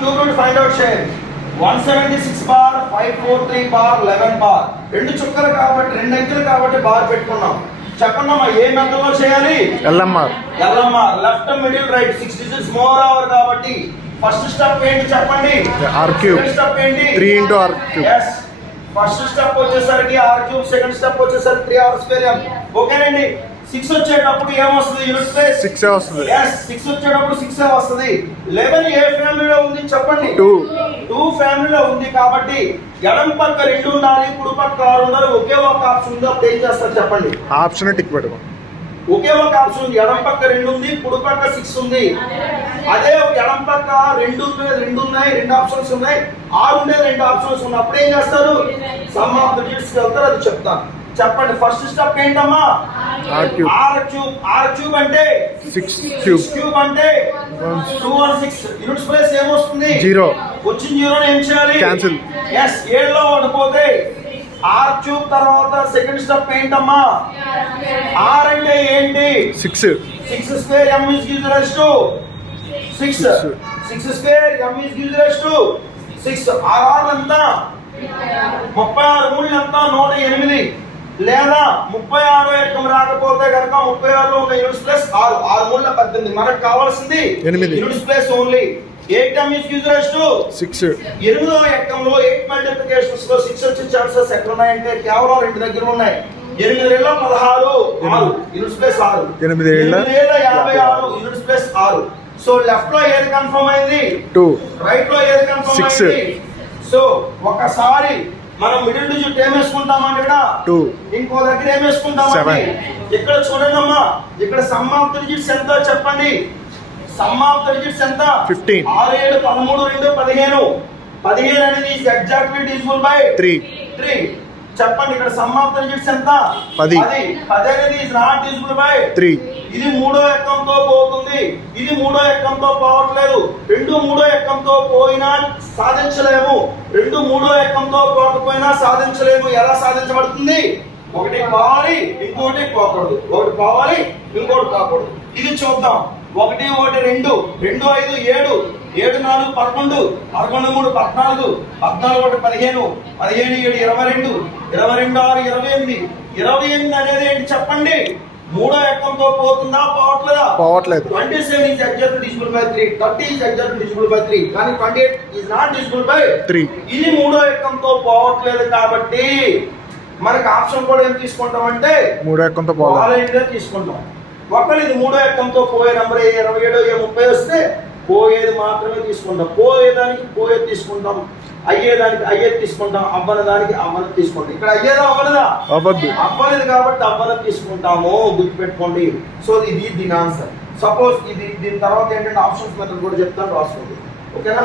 Cube find out చేయండి. 176 bar 543 bar 11 bar. రెండు చుక్కలు కాబట్టి రెండు అంకెలు కాబట్టి బార్ పెట్టుకున్నాం. చెప్పండి అమ్మా ఏ మెథడ్ లో చేయాలి? LMR. Left middle right 6 digits moreover కాబట్టి ఫస్ట్ స్టెప్ ఏంటి చెప్పండి? R cube. స్టెప్ ఏంటి? 3 into r cube. yes first step వచ్చేసరికి r క్యూబ్, సెకండ్ స్టెప్ వచ్చేసరికి 3r స్క్వేర్. ఓకేనండి. 6 వచ్చేటప్పుడు ఏమొస్తుంది? యూనిట్ ప్లేస్ 6 వస్తుంది. yes 6 వచ్చేటప్పుడు 6 వస్తుంది. 11 ఏ ఫ్యామిలీలో ఉంది చెప్పండి? 2 ఫ్యామిలీలో ఉంది కాబట్టి ఎడం పక్క 2 ఉండాలి, కుడి పక్క 6 ఉండాలి. ఒకే ఒక ఆప్షన్ ఉంది. అప్పుడు ఏం చేస్తారు చెప్పండి? ఆప్షన్ టిక్ పెట్టుకో. ఒకే ఒక ఆప్షన్ ఉంది. ఎడం పక్క 2 ఉంది, కుడి పక్క 6 ఉంది. అదే ఎడం పక్క 2 ఉన్నాయి, 2 ఆప్షన్స్ ఉన్నాయి. 6 ఉండే 2 ఆప్షన్స్ ఉన్నాయి. అప్పుడు ఏం చేస్తారు? సమ్ ఆఫ్ ది డిజిట్స్ కి వెళ్తారు. అది చెప్తాను. చెప్పండి ఫస్ట్ స్టెప్ ఏంటమ్మా? R cube. ఆర్ క్యూబ్ అంటే 6 క్యూబ్. క్యూబ్ అంటే 2 1 6. యూనిట్స్ ప్లేస్ ఏమొస్తుంది? 0. వచ్చిన 0 ఏం చేయాలి? క్యాన్సిల్. yes 7 లో ఉండిపోతే ఆర్ క్యూబ్ తర్వాత సెకండ్ స్టెప్ ఏంటమ్మా? ఆర్ అంటే ఏంటి? 6. 6 square m is gives rise to 6. 6 square m is gives rise to 6. R ఎంత? 36 మూడు ఎంత? 108. లేదా 36 ఎక్కం రాకపోతే కనుక 36 లో ఉన్న యూనిట్స్ ప్లస్ 6. 6 మూడు 18. మనకు కావాల్సింది 8 units plus only. 8 m is gives rise to 6. 8వ ఎక్కంలో 8 మల్టిప్లికేషన్స్ లో 6 వచ్చే ఛాన్సెస్ ఎక్కడ ఉన్నాయంటే కేవలం 2 దగ్గర ఉన్నాయి. 8 ఏళ్ళ 16 6 యూనిట్స్ ప్లస్ 6. 8 ఏళ్ళ 56 యూనిట్స్ ప్లస్ 6. సో లెఫ్ట్ లో ఏది కన్ఫర్మ్ అయింది? 2. రైట్ లో ఏది కన్ఫర్మ్ 6. అయింది? సో ఒకసారి మనం మిడిల్ డిజిట్ ఏం వేసుకుంటామంటే ఇక్కడ 2. ఇంకో దగ్గర ఏం వేసుకుంటామంటే 7. ఇక్కడ చూడండి అమ్మా, ఇక్కడ సమ్ ఆఫ్ ది డిజిట్స్ ఎంత చెప్పండి? సమ్ ఆఫ్ ది డిజిట్స్ ఎంత? 15. 6 7 13 2 15. 15 అనేది ఎగ్జాక్ట్లీ డివిజిబుల్ బై 3. చెప్పండి ఇక్కడ సమ్ ఆఫ్ ది డిజిట్స్ ఎంత? 10. 10 అనేది ఇస్ నాట్ డివిజిబుల్ బై 3. ఇది మూడో ఎక్కంతో పోతుంది, ఇది మూడో ఎక్కంతో పోవట్లేదు. 2 మూడో ఎక్కంతో పోయినా సాధించలేము, 2 మూడో ఎక్కంతో పోకపోయినా సాధించలేము. ఎలా సాధించబడుతుంది? ఒకటి పోవాలి, ఇంకోటి పోకూడదు. ఒకటి పోవాలి, ఇంకోటి పోకూడదు. ఇది చూద్దాం. 1 1 2 2 5 7 7 4 11 11 3 14 14 1 15 15 7 22 22 6 28. 28 అనేది ఏంటి చెప్పండి? మూడో ఎక్కంతో పోతుందా పోవట్లేదు. 27 is exactly divisible by 3. 30 is exactly divisible by 3. కానీ 28 is not divisible by 3. ఇది మూడో ఎక్కంతో పోవట్లేదు కాబట్టి మనకి ఆప్షన్ కూడా ఏం తీసుకుంటాం అంటే మూడో ఎక్కంతో పోవాలి తీసుకుంటాం. ఒకవేళ ఇది మూడో ఎక్కంతో పోయే నంబర్ 27 30 వస్తే పోయేది మాత్రమే తీసుకుంటాం. పోయేదానికి పోయేది తీసుకుంటాం, అయ్యేదానికి అయ్యేది తీసుకుంటాం, అవ్వని దానికి అవ్వని తీసుకుంటాం. ఇక్కడ అయ్యేదా అవ్వలేదా? అవ్వలేదు కాబట్టి అవ్వని తీసుకుంటాము. గుర్తుపెట్టుకోండి. సో ఇది దీని ఆన్సర్. సపోజ్ ఇది దీని తర్వాత ఏంటంటే ఆప్షన్స్ మెథడ్ కూడా చెప్తాను, రాసుకోండి. ఓకేనా?